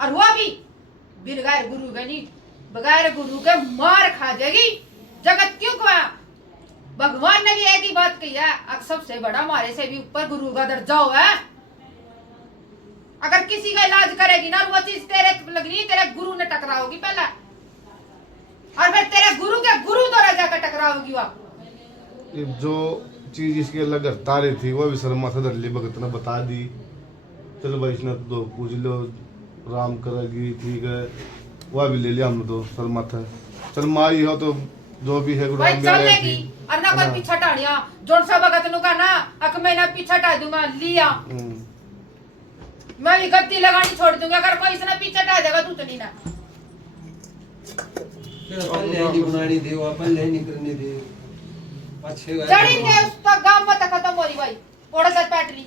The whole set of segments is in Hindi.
और वो भी बगैर गुरु के नहीं, बगैर गुरु के मार खा जाएगी जगत क्यों का। भगवान ने भी एक ही बात कही है, अब सबसे बड़ा हमारे से भी ऊपर गुरु का दर्जा हुआ है। अगर किसी का इलाज करेगी ना वो चीज तेरे लगनी, तेरे गुरु ने टकराओगी पहला, और फिर तेरे गुरु के गुरु द्वारा जाकर टकराओगी। वह जो चीज इसके अलग हरता रही थी वो भी सर माथा धर ली, भगत ने बता दी। चलो भाई इसने तो पूछ लो, राम करेगी ठीक है, वह भी ले लिया हमने तो सर माथा। चल माई हो तो जो भी है भाई चलेगी, और ना कोई पीछा टाड़िया जोन सा भगत नु का ना अक मैं ना पीछा टाड़ दूंगा लिया, मैं भी गद्दी लगानी छोड़ दूंगा। अगर कोई इसने पीछे टाड़ देगा तू तो नहीं ना बनानी दे, अपन ले नहीं करने दे अच्छे जड़ी के उसका गांव मत खत्म हो रही भाई, थोड़ा सा बैटरी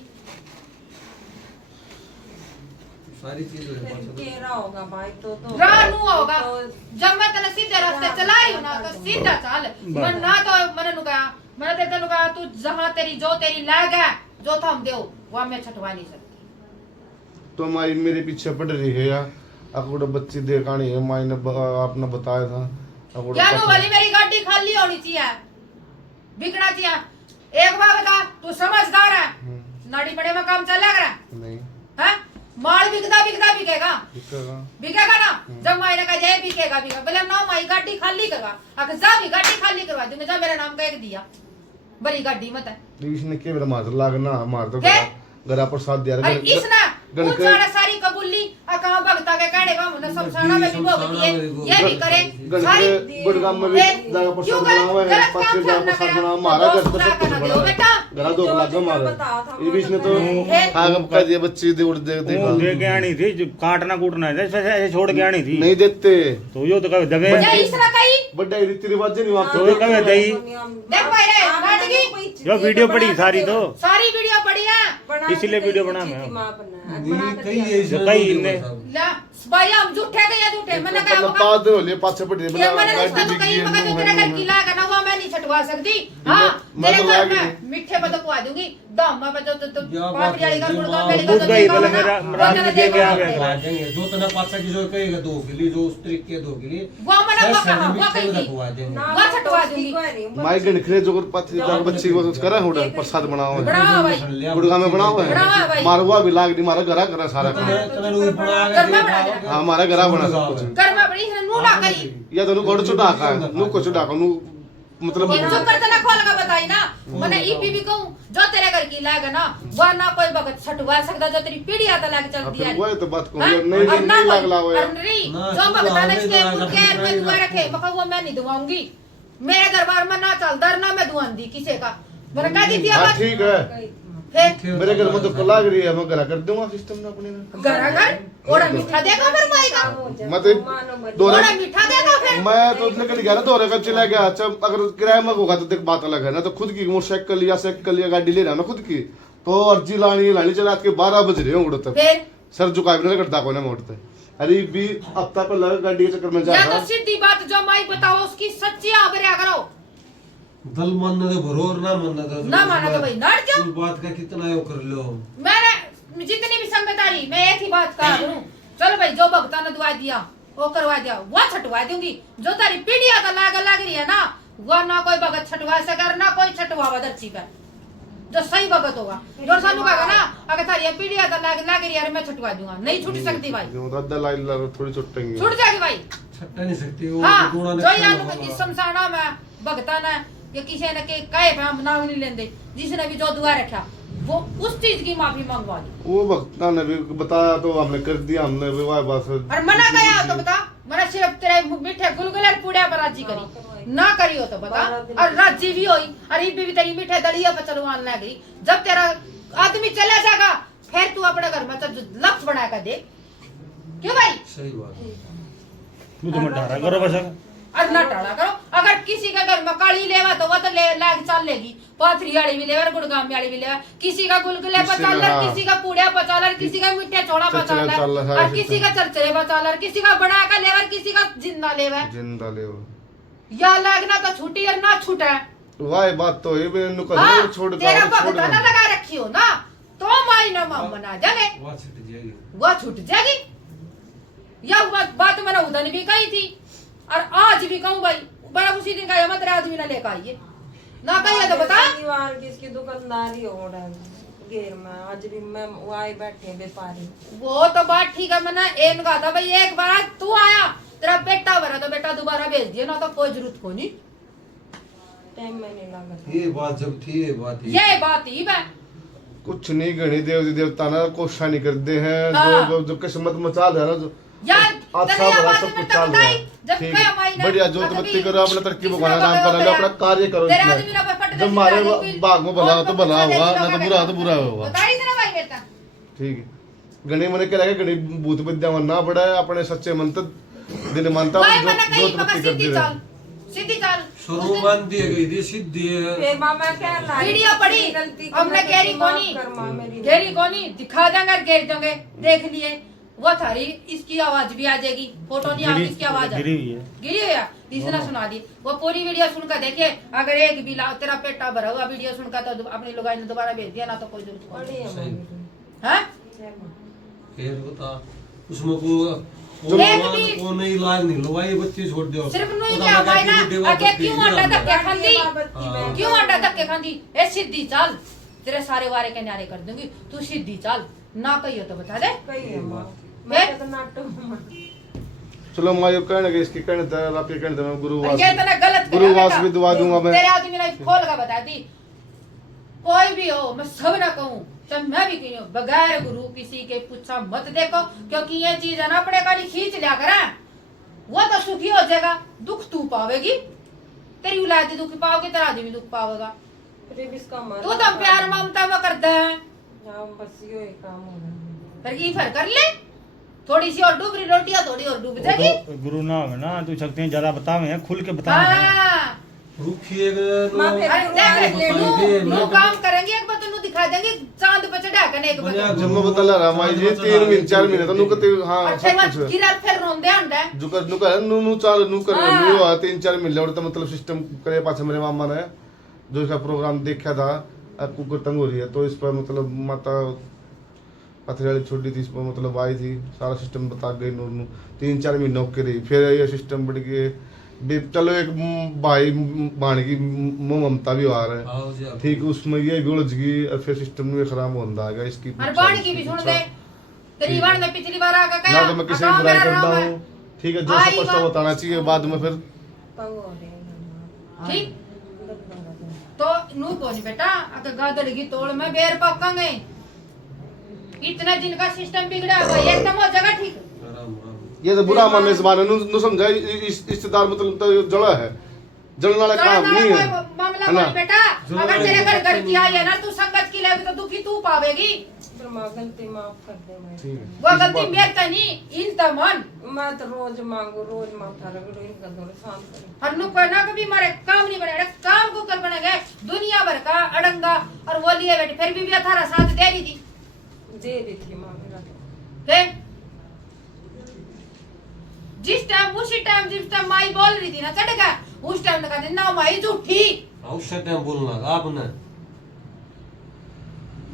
सारी चीज केरा होगा भाई तो रानू होगा। जब मैं तेरे सीधे रास्ते चलाई हूं ना तो सीधा चल, मन ना तो मैंने नु कहा, मैंने तेरे नु कहा तू जहां तेरी जो तेरी लाग है जो थम देओ वहां मैं छटवा नहीं सकती। तो माई मेरे पीछे पड़ रही है यार, अकुड़ा बच्ची देखानी है, माई ने आपने बताया था। क्या नो वाली मेरी गाड़ी खाली होनी चाहिए, बिकना चाहिए। एक बार बता, तू समझदार है, नाड़ी बड़े में काम चल रहा है नहीं है, माल बिकदा बिकदा बिकेगा बिकेगा ना। जब माई ने कहा जय बिकेगा बिकेगा, बोले ना माई गाड़ी खाली करवा, अगर जा भी गाड़ी खाली करवा दूंगा, जा मेरा नाम कह दिया बड़ी गाड़ी मत है। इसने के मेरा मार लागना मार तो गरा प्रसाद दिया अरे इसने कुछ सारा सारी कबूली कहां भगता के कहने का मुने समसाना में भी भोगती है, ये भी करे सारी गुड़गाम में भी जागा प्रसाद बनावा है, पांच जागा प्रसाद बना मारा घर पर सब कुछ बना बेटा गरा दो लागा मारा। ये बीच में तो आगम का दिया बच्ची दे उड़ दे दे के आनी थी, जो काटना कूटना है ऐसे छोड़ के आनी थी, नहीं देते तो यो तो कभी दबे ये इसरा कही बड़ा रीति रिवाज नहीं वहां तो कभी दई देख भाई रे नाटकी यो वीडियो पड़ी सारी, तो सारी वीडियो पड़ी है इसलिए वीडियो बना मैं कई ने ला भाई हम झूठे गए झूठे मैंने कहा मतलब पाद हो लिए पाछे पड़ी ये मैंने उसका तो कहीं मगर जो तेरा घर किला का ना वो मैं नहीं छटवा सकती। हां तेरे घर में मीठे में तो पवा दूंगी, दामा पे जो तो पापड़ी वाली का गुड़गांव मेरे का तो देगा मेरा राम जी के आ गया देंगे जो तना पाछा की जो कहेगा दो गिली जो उस तरीके दो गिली वो मैंने वो कहा वो कही वो छटवा दूंगी। माई गणखरे जो पाछे जागा बच्ची को कुछ करा होड़ा प्रसाद बनाओ है बनाओ भाई गुड़गांव में बनाओ है, मारवा भी लाग नहीं मारा गरा करा सारा काम हमारा गरा बना सब कुछ कर में बड़ी नु ना करी या तो नु गोड़ चुटा का नु को चुटा का नु मतलब ये चुप कर तना खोल का बताई ना मैंने ईपी भी कहूं जो तेरे घर की लाग ना वो ना कोई भगत छटवा सकता, जो तेरी पीढ़ी आता लाग चलती है वो तो बात को नहीं लाग लाओ अरे जो भगता ने इसके केयर में दुआ रखे मका वो मैं नहीं दुआऊंगी, मेरे दरबार में ना चल दर ना मैं दुआंदी किसी का मैंने कह दी थी। अब ठीक है फिर मेरे घर में तो कला लग रही है, मैं घरा कर दूंगा सिस्टम ना अपने घरा घर ओड़ा मीठा देगा फिर माई का मतलब ओड़ा मीठा देगा फिर मैं तो लेकर गया ना दौरे का चला गया। अच्छा अगर किराए में होगा तो देख बात अलग है ना, तो खुद की मोटरसाइकिल या साइकिल या गाड़ी ले रहा ना खुद की, तो अर्जी लानी चला के 12 बज रहे हो उड़ते सर झुकाए बिना करता को ना मोड़ते। अरे भी हफ्ता पर लगा गाड़ी के चक्कर में जा रहा। तो सीधी बात जो माई बताओ उसकी सच्ची आबरिया करो, दल मानना तो भरोर ना मानना तो ना माना तो भाई नड़ जाओ। बात का कितना यो कर लो, मैंने जितनी भी सम्मेदारी मैं एक ही बात कह रहा हूं, चलो भाई जो भक्ता ने दुआ दिया वो करवा दिया वो छटवा दूंगी, जो तारी पीढ़ी आता लाग रही है ना वो ना कोई भगत छटवा सकर ना कोई छटवावा दर्ची पे, जो सही भगत होगा जो सानू कहेगा ना अगर तारी पीढ़ी आता लाग रही है मैं छटवा दूंगा, नहीं छूट सकती भाई, रद्दा लाइन थोड़ी छुटेंगे छूट जाएगी भाई, छट्टा नहीं सकती वो हां जो यान शमशाना में भगता ने या किसी ने के कहे पे हम नाम नहीं लेंदे, जिसने भी जो दुआ रखा वो उस चीज की माफी मंगवा ली। वो भक्ता ने भी बताया तो हमने कर दिया, हमने विवाह बस और मना गया तो बता, मैंने सिर्फ तेरे मीठे गुलगुले पुड़िया पर राजी करी ना करी हो तो बता, और राजी भी हुई और भी तेरी मीठे दलिया पर चलवान लग गई। जब तेरा आदमी चला जाएगा फिर तू अपने घर में लक्ष्य बना कर दे, क्यों भाई सही बात तू तो मत डरा करो बस और ना टाला करो। अगर किसी का घर में काली लेवा तो वो तो लाग चल लेगी, पाथरी वाली भी लेवा गुड़गाम वाली भी लेवा, किसी का गुलगुले पचालर किसी का पूड़िया पचालर किसी का मीठे छोड़ा पचालर और किसी का चरचरे पचालर किसी का बना का लेवर किसी का जिंदा लेवा या लागना तो छूटी और ना छूटा वाह बात तो है मैं नु कर छोड़ तेरा भगता ना लगा रखी हो ना तो माई ना मां बना जाने वो छूट जाएगी वो छूट जाएगी। यह बात मैंने उधर भी कही थी और आज भी कहूँ भाई, बड़ा उसी दिन का मत आदमी ना लेकर आइए ना कहिए तो बता। दीवार किसकी दुकानदारी हो रहा है घेर में, आज भी मैं वहाँ बैठे व्यापारी। वो तो बात ठीक है, मैंने एम कहा था भाई एक बार तू आया तेरा बेटा भरा तो बेटा दोबारा भेज दिया ना, तो कोई जरूरत को नहीं, टाइम में नहीं लगा था। ये बात जब थी ये बात ही ये बात ही है। कुछ नहीं गणी देवता ना कोशिश नहीं करते हैं। हाँ। जो किस्मत मचा दे ना, जो यार अच्छा तेरे बड़ा बात सब में कुछ तो चाल रहा बताई, है। जब ठीक कया है, महीना बढ़िया जोत अभी बत्ती करो, अपना तरक्की किसी भगवान का नाम बगल करो, हो अपना गया। कार्य करो तेरे इसमें। आदमी ना पट जब जैसी मारे गाली फिर बाग में भला हो तो भला बहुत होगा, कुछ ना तो देगी बुरा हो तो तो बुरा होगा। बताई तेरा भाई बेटा। ठीक है, गणी मन के लगे गणी भूत विद्या मनना पड़ा है, अपने सच्चे मन तक दिल मानता भाई मैंने कही जोत मगर बत्ती कर सीधी दे चाल, सीधी चाल। शुरू मान दी गई थी सिद्धि फिर मामा क्या लाई? वीडियो पड़ी, गलती की हमने मैं गेरी माफ कोनी, कर माँ मेरी। गेरी कोनी दिखा देंगे और गेर देंगे, देख लिए वो थारी इसकी आवाज भी आ जाएगी, फोटो नहीं आएगी, इसकी आवाज आ गिरी हुई है। गिरी हुई है, इसने सुना दी। वो पूरी वीडियो सुनकर देखिए, अगर एक भी तेरा पेटा भरा हुआ वीडियो सुनकर तो अपनी लुगाई ने दोबारा भेज दिया ना, तो कोई जरूरत को बड़ी है सही। माँ है। जय माँ। फिर बता उसमें को एक भी वो नहीं इलाज नहीं लो भाई, बच्चे छोड़ दो सिर्फ नहीं पता क्या लगा भाई कि ना, वो देवा आके बत्ती क्यों नहीं आटा आंदा। धक्के खांदी, बाबत्ती में क्यों आटा धक्के खांदी, ए सीधी चाल, तेरे सारे वारे के न्यारे कर दूंगी, तू सीधी चाल ना कहियो तो बता दे। कही है माँ। फिर? मैं तो नाटक माँ। चलो मैं ये कहने के इसकी कहने था, आपके कहने था, मैं गुरुवास ये इतना गलत करा गुरुवास बेटा। भी दुआ दूंगा मैं। तेरे आदमी ने खोल का बता दी, कोई भी हो मैं सब ना कहूँ, जब मैं भी कही हूँ बगैर गुरु किसी के पूछा मत देखो, क्योंकि ये चीज है ना अपने गाली खींच लिया करा, वो तो सुखी हो जाएगा, दुख तू पावेगी, तेरी औलाद दुख पाओगे, तेरा आदमी दुख पावेगा। फिर इसका मन। तू तो प्यार ममता में करते हैं, हाँ बस यो ही काम हो रहा है। फिर की फर कर ले, थोड़ी सी और डूब रही रोटियां थोड़ी और डूब वो जाएगी। तो गुरु ना हो ना, तू सकते हैं ज्यादा बतावे हैं, खुल के बतावे हैं। हाँ रुकिएगा माँ फिर अरे देख बताइए, नू मैं तो- काम करेंगे, एक बार तू दिखा देंगे चांद पे चढ़ा के एक बढ़िया बार जब मैं बता रहा माई जी 3 महीने 4 महीने तो नु कहते हाँ और सब फिर कुछ मत गिरा फिर रोंदे अंडे। जो कर नु कर नु चाल नु कर हाँ। नु 3-4 महीने और तो मतलब सिस्टम करे पाछे मेरे मामा ने जो इसका प्रोग्राम देखा था, कुकर तंग हो रही है तो इस पर मतलब माता पथरी वाली छोटी थी, इस पर मतलब आई थी, सारा सिस्टम बता गई नूर नु 3-4 महीने होके रही, फिर ये सिस्टम बढ़ गए। चलो एक भाई बाण की ममता भी आ रहा है, आओ जी, आओ। ठीक उसमें ये भी उलझ गई और फिर सिस्टम में खराब होता है इसकी और बाण की भी सुन दे, तेरी बाण ने पिछली बार आकर कहा ना तो मैं किसी की बुराई करता हूँ, ठीक है जो आई स्पष्ट बात। बताना चाहिए बाद में फिर तंग हो रहे हैं माँ। ठीक दर्द हो रहा है। तो नू को नहीं बेटा, अगर गादड़ की तोड़ में बेर पकांगे, इतना दिन का सिस्टम बिगड़ा हुआ है, एकदम हो जाएगा ठीक। आराम आराम ये तो बुरा मानने इस बारे नु समझा इस रिश्तेदार मतलब तो जड़ा है, जलने वाला काम नहीं है मामला है ना? बोल बेटा, अगर तेरे घर घर की आई है ना, तू संगत की लेगी तो दुखी तू पावेगी, फिर माँ गलती माफ कर दे मैं। ठीक है। वो इस गलती बात- मेरे तो नहीं इन तमन मैं तो रोज मांगू, रोज माथा रगड़ू, इनका दौड़ शांत करूँ। हरनु को ना कभी मारे काम नहीं बने, काम को कर बनेंगे दुनिया भर का अड़ंगा, और वो लिए बैठे फिर भी अथारा साथ दे रही थी। दे दी थी माँ मेरा तो। फिर जिस टाइम उसी टाइम जिस टाइम माई बोल रही थी ना चढ़ेगा, उस टाइम ने कहा ना माई झूठी, उस टाइम बोलना आपने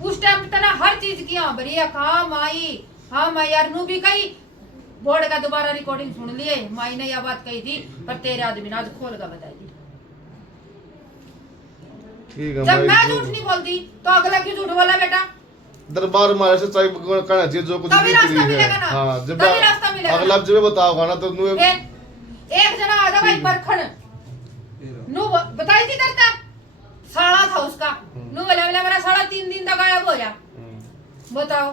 उस टाइम पे ना हर चीज की हाँ बढ़िया हाँ माई यार नू भी कही, बोर्ड का दोबारा रिकॉर्डिंग सुन लिए, माई ने यह बात कही थी, पर तेरे आदमी ने आज खोल कर बताई थी। ठीक है जब मैं भाई, झूठ नहीं बोलती तो अगला क्यों झूठ बोला बेटा? दरबार मारे से चाहे कहना चाहिए जो कुछ तभी भी रास्ता करी है। मिलेगा ना, हाँ जब तभी रास्ता मिलेगा अगला ना। जब बताओगा ना तो नु फिर एक जना आ जा भाई परखण, नू बताई थी तरता साला था उसका, नू बोला मेरा साला 3 दिन तक गायब हो जा, बताओ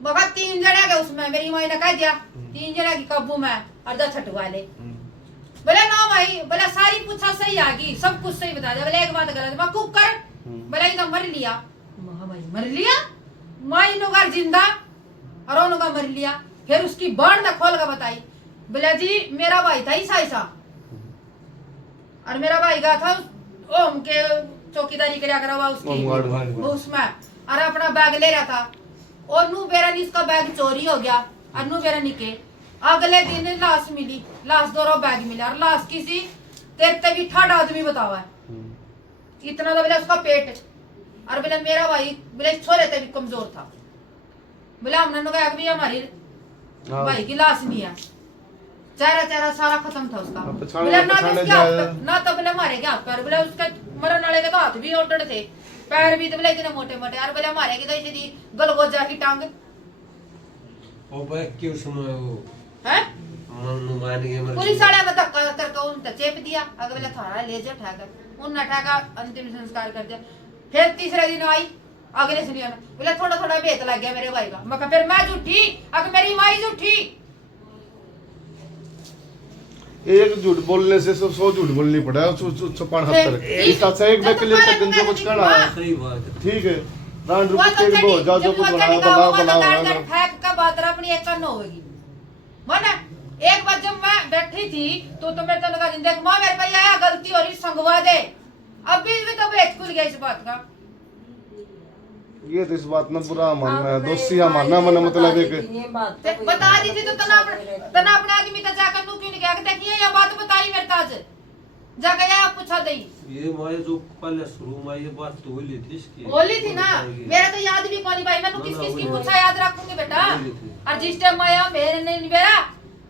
बगा 3 जने के उसमें मेरी माई ने कह दिया 3 जने की कब्बू में और 10 छटवा ले, बोले ना भाई, बोला सारी पूछा सही आ गई, सब कुछ सही बता दिया, बोले एक बात गलत मैं कुक कर, बोला ये तो मर लिया, महा भाई मर लिया, माई नो घर जिंदा और ओनो का मर लिया, फिर उसकी बाण ने खोल कर बताई, बोला जी मेरा भाई था ईसाई सा, और मेरा भाई का था ओम के चौकीदारी कराया करा हुआ उसकी ओम गार्ड। वो उसमें, और अपना बैग ले रहा था, और नू बेरा इसका बैग चोरी हो गया, और नू बेरा निके अगले दिन लाश मिली, लाश दोनों बैग मिला, और लाश किसी तेरे भी ठाड आदमी बतावा है, इतना तो बोले उसका पेट, और बोले मेरा भाई बोले छोरे ते भी कमजोर था, बोले हमने कहा भी हमारी हाँ। भाई की लाश नहीं है, चेहरा सारा खत्म था उसका। अब पछाड़े- बोले ना पछाड़े उसके जाए। हाथ ना तो बोले मारे के हाथ पैर, बोले उसके मरने वाले के तो हाथ भी ओटड़ थे, पैर भी तो बोले इतने मोटे मोटे, और बोले मारे की तो ऐसी थी गलगोजा की टांग ओ भाई क्यों सुनो वो है। मन मान गए मर पुलिस वाले ने धक्का करके उन चेप दिया, अगले बोले थारा ले जा उठाकर, उन उठाकर अंतिम संस्कार कर दिया। फिर तीसरे दिन आई अगले सुनिया ने बोले थोड़ा थोड़ा बेत लग गया मेरे भाई का। मैं कहा फिर मैं झूठी, अगर मेरी माई झूठी। एक झूठ बोलने से 100 झूठ बोलनी पड़ा है, छुपान हत्तर इसका अच्छा एक व्यक्ति लिए तक जो कुछ कहना है सही बात है। ठीक है, रान वो रुपये तो के बहुत जा जो कुछ बनाओ बनाओ बनाओ फेंक का बात अपनी एक कन्न होगी माना। एक बार जब मैं बैठी थी तो मेरे तो लगा देख माँ मेरे पे आया गलती हो रही संगवा दे, अभी भी तो बेच खुल गया इस बात का। ये तो इस बात में बुरा मानना है, दोषी है मानना मन मतलब एक ये बात तो कोई बता दी थी तो तना अपने आदमी का जाकर नू क्यों नहीं गया, देखिए ये बात बताई मेरे ताज जाकर या पूछा दई ये माय जो पहले शुरू में ये बात तो बोली थी इसकी, बोली थी ना, मेरा तो याद भी कौन भाई, मैंने किस किस की पूछा याद रखूंगी बेटा। और जिस टाइम माया मेरे ने नहीं बेरा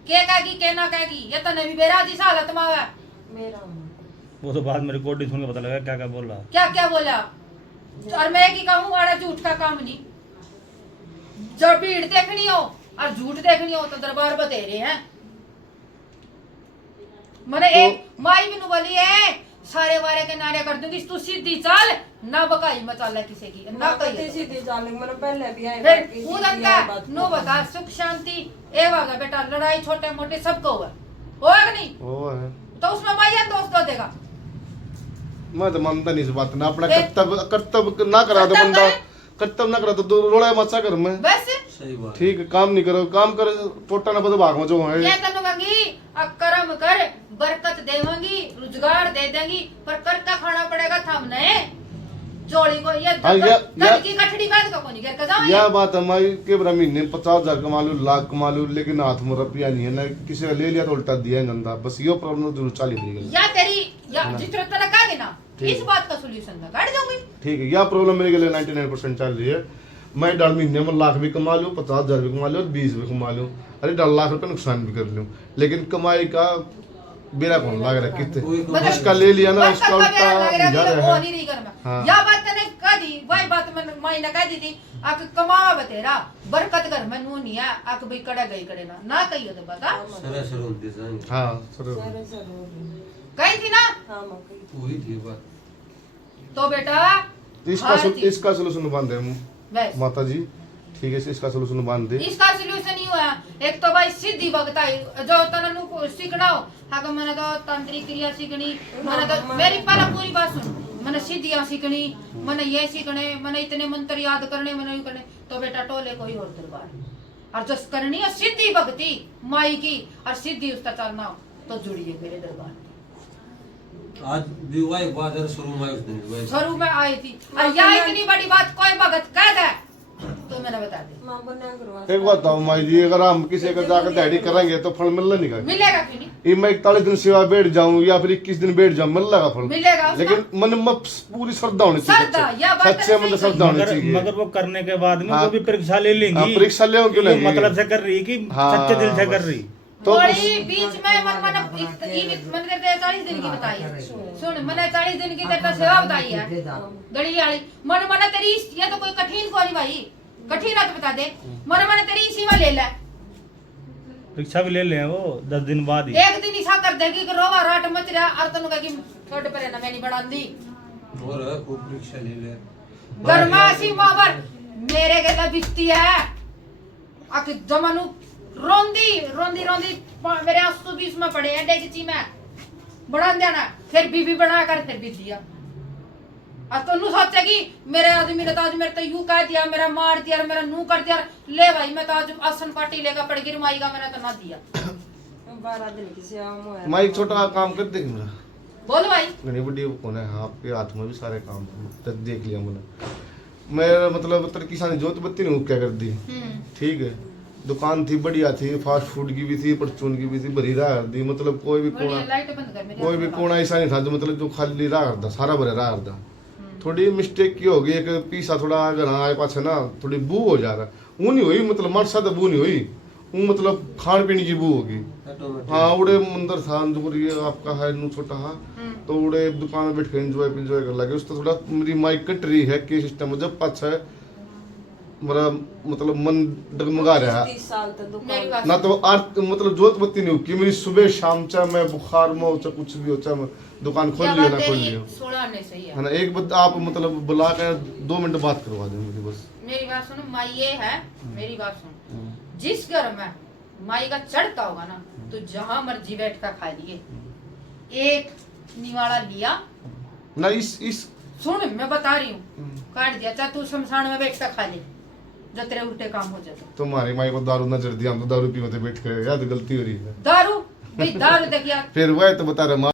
के कहेगी के ना कहेगी, ये तो नहीं बेरा जिस हालत में है मेरा वो तो बाद में रिकॉर्डिंग सुन के पता लगा क्या क्या बोल रहा। क्या क्या बोला। और मैं की कहूँ वाड़ा झूठ का काम नहीं, जब भीड़ देखनी हो और झूठ देखनी हो तो दरबार बतेरे हैं। मैंने एक माई भी बोली है सारे वारे के नारे कर दूंगी, तू सीधी चल ना बकाई मचाला किसी की ना कहीं कही। सीधी चाल मैंने पहले भी आई फिर वो लगता नो बता सुख शांति ए वागा बेटा, लड़ाई छोटे मोटे सबको हुआ होगा नहीं वो है। तो उसमें माया दोस्त हो देगा। मैं तो मानता नहीं इस बात ना, अपना कर्तव्य ना करा तो बंदा कर्तव्य ना करा तो रोड़ा मचा कर मैं बस सही बात। ठीक है, काम नहीं करो, काम कर टोटा ना पता भाग में जो है। ये तनु मंगी कर्म कर बरकत देवांगी रोजगार दे देंगी, पर करता खाना पड़ेगा थामने जोड़ी को। ये घर की कठड़ी बात का कोनी घर का जाओ। यह बात हमारी के बरा महीने 50,000 कमा लो, लाख कमा लो, लेकिन हाथ में रुपया नहीं है ना, किसी का ले लिया तो उल्टा दिया है धंधा, बस ये प्रॉब्लम जरूर चाली रही है। या तेरी या जितना तला का देना इस बात का सॉल्यूशन था काट जाऊंगी। ठीक है, यह प्रॉब्लम मेरे लिए 99% चल रही है। मैं 1.5 महीने में लाख भी कमा लूँ, 50,000 भी कमा लूँ, 20 भी कमा लूँ, अरे 1.5 लाख रुपए नुकसान भी कर लूँ, लेकिन कमाई का बेरा कौन लग रहा है कितने उसका ले लिया ना उसका उल्टा जा रहा है। हाँ। या बात तने कह दी वही बात मैंने माई ने कह दी थी आक कमावा बतेरा बरकत घर में नू नहीं है आक भाई कड़ा गई करे ना कहियो तो बता सरासर होती है। हाँ सर कही थी ना। हाँ मकई वही थी बात। तो बेटा इसका सोल्यूशन बांध दे बस माता जी, ठीक है, इसका सोल्यूशन बांध दे। इसका सॉल्यूशन ही हुआ एक तो भाई सीधी भगत आई जो तने को सीखना हो हां मैंने तो तांत्रिक क्रिया सीखनी, मैंने तो मेरी पहला पूरी बात सुन, मैंने सीधियां सीखनी, मैंने ये सीखने, मैंने इतने मंत्र याद करने, मैंने करने। तो बेटा टोले कोई और दरबार और जस करनी है सीधी भक्ति माई की और सीधी उसका चलना हो तो जुड़िए मेरे दरबार। आज विवाह बादर शुरू में उस दिन शुरू में आई थी और यह इतनी बड़ी बात कोई भगत कह दे तो मैंने बता दी। मां बना करवा एक बात बताओ माई जी, अगर हम किसी का जाकर दिहाड़ी करेंगे तो फल मिलना नहीं का मिलेगा क्यों नहीं, ये मैं 41 दिन सेवा बैठ जाऊं या फिर 21 दिन बैठ जाऊं मिल लगा फल मिलेगा उसका। लेकिन मन में पूरी श्रद्धा होनी श्रद्धा, यह बात चाहिए, सच्चे मन से श्रद्धा होनी चाहिए। मगर वो करने के बाद में हाँ। वो भी परीक्षा ले लेंगी। हाँ, परीक्षा ले क्यों ये लेंगी? मतलब से कर रही कि हाँ, सच्चे दिल से कर बस। रही। तो थोड़ी बीच में मन मैंने तेरे 40 दिन की बताई है। सुन मैंने 40 दिन की तेरे सेवा बताई है गड़ी वाली मन मन तेरी ये तो कोई कठिन को नहीं भाई, कठिन है तो बता दे मन मन तेरी इसी में ले ले परीक्षा भी ले ले वो 10 दिन बाद ही। एक दिन ऐसा कर देगी कि रोवा राट मच रहा और तनु कहेगी छोड़ परे ना मैंने बढ़ा दी और खूब परीक्षा ले ले गरमासी मावर मेरे के तो बिस्ती है आके जमानु रोंदी रोंदी रोंदी मेरे आंसू भी उसमें पड़े हैं डेगची में बढ़ा देना फिर बीबी बना कर फिर भी दिया और तनु सोचेगी मेरे आदमी ने तो आज मेरे तो यूं कह दिया मेरा मार दिया मेरा नू कर दिया ले भाई मैं तो आज आसन पार्टी लेकर पड़ गिर माईगा मैंने तो ना दिया 12 दिन की सेवा में मैं एक छोटा काम कर देगी मेरा बोल भाई घनी बड़ी कौन है, आपके हाथ में भी सारे काम देख लिया मैंने। मेरा मतलब तेरे किसान जोत बत्ती ने क्या कर दी, ठीक है, दुकान थी बढ़िया थी, फास्ट फूड की भी थी, परचून की भी थी, भरी राह दी, मतलब कोई भी कोना लाइट बंद कर मेरी कोई भी कोना ऐसा नहीं था जो मतलब जो खाली राह करता सारा भरे राह करता। थोड़ी मिस्टेक की होगी, एक पीसा थोड़ा अगर आए पास ना थोड़ी बू हो जा रहा, वो नहीं हुई मतलब मर सा बू नहीं हुई, वो मतलब खान पीने की बू होगी। ऑटोमेटिक। हाँ उड़े मंदिर था जो ये आपका है नू छोटा हाँ तो उड़े दुकान में बैठ के एंजॉय कर लगे उससे थोड़ा मेरी माइक कट रही है के सिस्टम जब पाछा है मेरा मतलब मन डगमगा रहा है 30 साल तक मेरी दुकान बात ना तो आर्ट मतलब जोत बत्ती नहीं होगी मेरी सुबह शाम चाहे मैं बुखार में हो चाहे कुछ भी हो चाहे मैं दुकान खोल लियो ना खोल लियो 16 आने से ही है है। ना एक बात आप मतलब बुला के 2 मिनट बात करवा दें मुझे बस। मेरी बात सुनो माई ये है, मेरी बात सुनो, जिस घर में माई का चढ़ता होगा ना तो जहां मर्जी बैठ कर खा लिए, एक निवाड़ा लिया ना इस सुन मैं बता रही हूँ काट दिया चाहे तू शमशान में बैठ कर खा ले जब तेरे उल्टे काम हो जाते। तुम्हारी माई को दारू नजर दिया हम तो दारू पीते बैठ के याद गलती हो रही है दारू भाई दारू देखिए फिर वह तो बता रहे